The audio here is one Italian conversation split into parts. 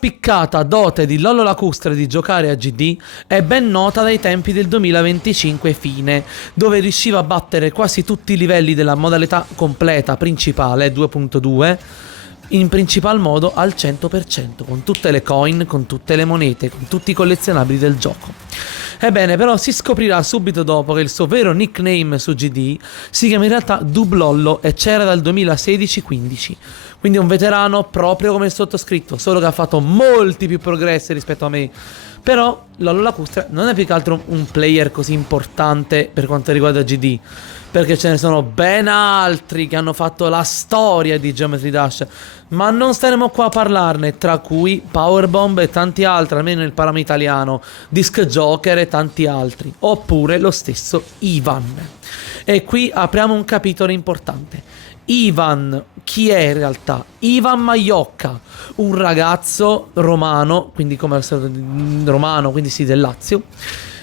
spiccata dote di Lollo Lacustre di giocare a GD è ben nota dai tempi del 2025 fine, dove riusciva a battere quasi tutti i livelli della modalità completa principale 2.2 in principal modo al 100%, con tutte le coin, con tutte le monete, con tutti i collezionabili del gioco. Ebbene, però si scoprirà subito dopo che il suo vero nickname su GD si chiama in realtà Dublollo e c'era dal 2016-15. Quindi è un veterano proprio come il sottoscritto, solo che ha fatto molti più progressi rispetto a me. Però Lollo Lacustre non è più che altro un player così importante per quanto riguarda GD, perché ce ne sono ben altri che hanno fatto la storia di Geometry Dash, ma non staremo qua a parlarne, tra cui Powerbomb e tanti altri, almeno nel panorama italiano, Disc Joker e tanti altri, oppure lo stesso Ivan. E qui apriamo un capitolo importante. Ivan, chi è in realtà? Ivan Maiocca, un ragazzo romano, quindi come al solito romano, quindi sì, del Lazio,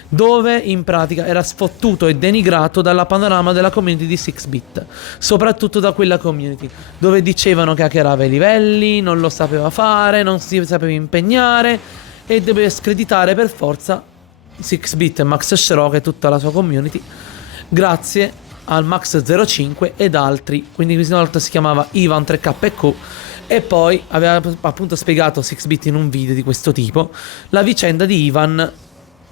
dove in pratica era sfottuto e denigrato dalla panorama della community di 6-bit, soprattutto da quella community dove dicevano che hackerava i livelli, non lo sapeva fare, non si sapeva impegnare e doveva screditare per forza 6-bit e Max Shrock e tutta la sua community grazie al Max 05 ed altri. Quindi questa volta si chiamava Ivan 3KQ e poi aveva appunto spiegato 6-bit in un video di questo tipo la vicenda di Ivan,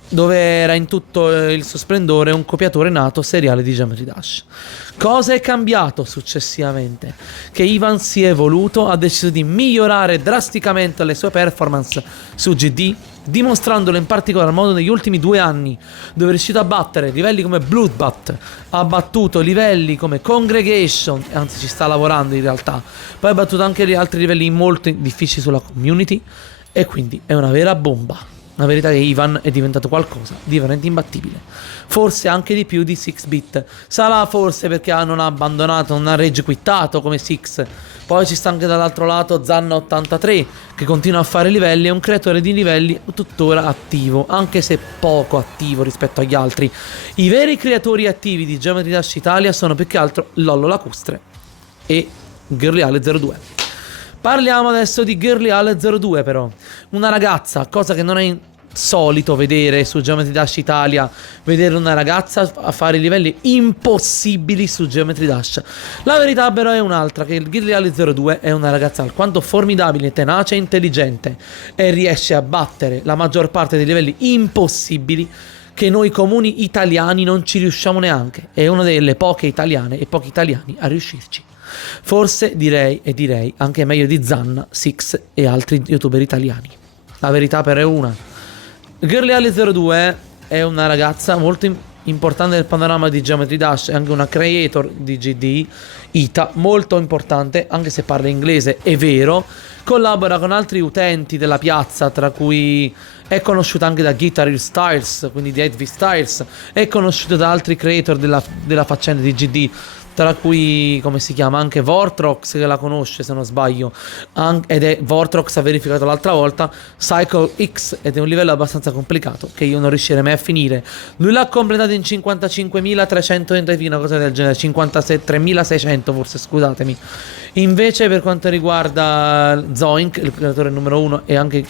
dove era in tutto il suo splendore un copiatore nato seriale di Geometry Dash. Cosa è cambiato successivamente? Che Ivan si è evoluto, ha deciso di migliorare drasticamente le sue performance su GD, dimostrandolo in particolar modo negli ultimi 2 anni, dove è riuscito a battere livelli come Bloodbath, ha battuto livelli come Congregation, anzi ci sta lavorando in realtà, poi ha battuto anche gli altri livelli molto difficili sulla community, e quindi è una vera bomba. La verità è che Ivan è diventato qualcosa di veramente imbattibile. Forse anche di più di 6-bit. Sarà forse perché non ha abbandonato, non ha rage quittato come 6. Poi ci sta anche dall'altro lato Zanna83, che continua a fare livelli, è un creatore di livelli tuttora attivo, anche se poco attivo rispetto agli altri. I veri creatori attivi di Geometry Dash Italia sono più che altro Lollo Lacustre e Girliale02. Parliamo adesso di Girliale02 però, una ragazza, cosa che non è solito vedere su Geometry Dash Italia, vedere una ragazza a fare livelli impossibili su Geometry Dash. La verità però è un'altra, che il Girliale02 è una ragazza alquanto formidabile, tenace e intelligente e riesce a battere la maggior parte dei livelli impossibili che noi comuni italiani non ci riusciamo neanche. È una delle poche italiane e pochi italiani a riuscirci. Forse direi anche meglio di Zanna, Six e altri youtuber italiani. La verità però è una. Girliale02 è una ragazza molto importante nel panorama di Geometry Dash, è anche una creator di GD Ita, molto importante, anche se parla inglese, è vero. Collabora con altri utenti della piazza, tra cui è conosciuta anche da Guitar Hero Styles, quindi di 8V Styles, è conosciuta da altri creator della faccenda di GD, tra cui, come si chiama, anche Vortrox, che la conosce se non sbaglio, ed è Vortrox, ha verificato l'altra volta Cycle X, ed è un livello abbastanza complicato che io non riuscirei mai a finire. Lui l'ha completato in 55.300 una cosa del genere, 53.600 forse, scusatemi. Invece per quanto riguarda Zoink, il creatore numero 1 e anche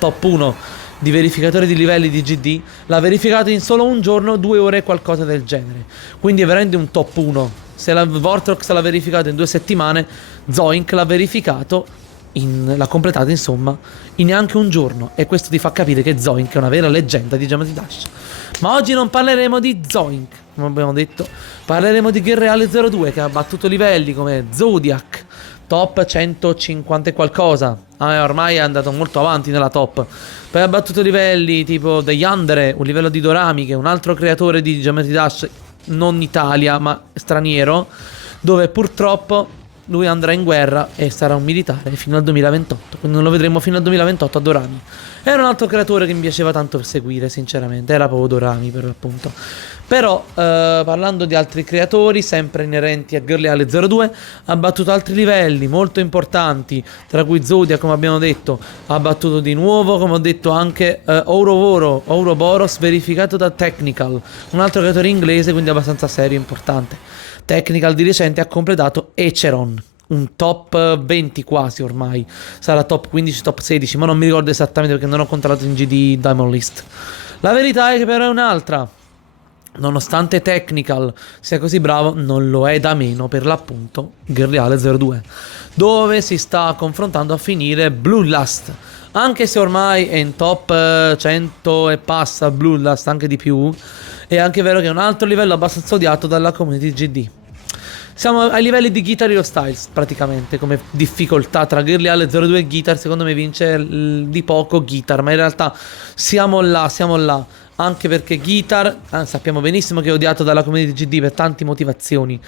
top 1 di verificatore di livelli di GD, l'ha verificato in solo un giorno, 2 ore e qualcosa del genere, quindi è veramente un top 1. Se la Vortrox l'ha verificato in 2 settimane, Zoink l'ha verificato l'ha completato insomma in neanche un giorno, e questo ti fa capire che Zoink è una vera leggenda di Geometry Dash. Ma oggi non parleremo di Zoink, come abbiamo detto, parleremo di Girliale02, che ha battuto livelli come Zodiac, top 150 e qualcosa, ormai è andato molto avanti nella top. Poi ha battuto livelli tipo The Yandere, un livello di Dorami, che è un altro creatore di Geometry Dash non Italia ma straniero, dove purtroppo lui andrà in guerra e sarà un militare fino al 2028, quindi non lo vedremo fino al 2028 a Dorami. Era un altro creatore che mi piaceva tanto seguire, sinceramente, era proprio Dorami per l'appunto. Però parlando di altri creatori sempre inerenti a Girliale02, ha battuto altri livelli molto importanti, tra cui Zodiac, come abbiamo detto, ha battuto di nuovo, come ho detto, anche Ouroboros, verificato da Technical, un altro creatore inglese, quindi abbastanza serio e importante. Technical di recente ha completato Echeron, un top 20 quasi ormai. Sarà top 15, top 16, ma non mi ricordo esattamente perché non ho controllato in GD Diamond List. La verità è che però è un'altra. Nonostante Technical sia così bravo, non lo è da meno per l'appunto Guerriale 02, dove si sta confrontando a finire Bloodlust. Anche se ormai è in top 100 e passa Bloodlust, anche di più, è anche vero che è un altro livello abbastanza odiato dalla community GD. Siamo ai livelli di Guitar Hero Styles praticamente, come difficoltà tra Guerriale 02 e Guitar. Secondo me vince di poco Guitar, ma in realtà siamo là, siamo là. Anche perché Guitar, sappiamo benissimo che è odiato dalla community GD per tante motivazioni,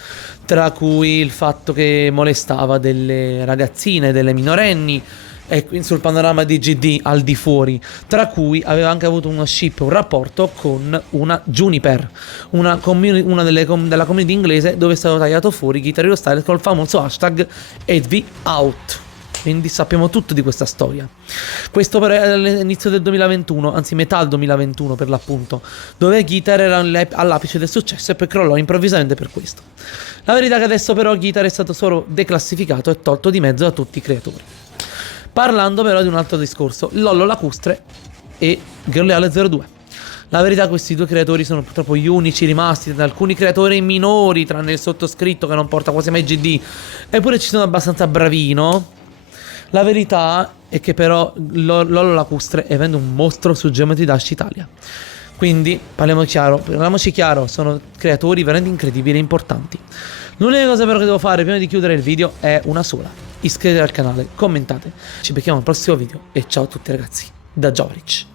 tra cui il fatto che molestava delle ragazzine, delle minorenni, e quindi sul panorama di GD al di fuori, tra cui aveva anche avuto uno ship, un rapporto con una Juniper, della community inglese, dove è stato tagliato fuori Guitar Hero Style col famoso hashtag #AdVOut. Quindi sappiamo tutto di questa storia. Questo però è all'inizio del 2021, anzi metà del 2021 per l'appunto, dove Guitar era all'apice del successo e poi crollò improvvisamente per questo. La verità è che adesso però Guitar è stato solo declassificato e tolto di mezzo da tutti i creatori. Parlando però di un altro discorso, Lollo Lacustre e Guerriale 02. La verità è che questi due creatori sono purtroppo gli unici rimasti da alcuni creatori minori, tranne il sottoscritto che non porta quasi mai GD, eppure ci sono abbastanza bravino. La verità è che però Lollo Lacustre è vende un mostro su Geometry Dash Italia. Quindi parliamoci chiaro, sono creatori veramente incredibili e importanti. L'unica cosa però che devo fare prima di chiudere il video è una sola: iscrivetevi al canale, commentate. Ci becchiamo al prossimo video e ciao a tutti ragazzi, da Jovaric.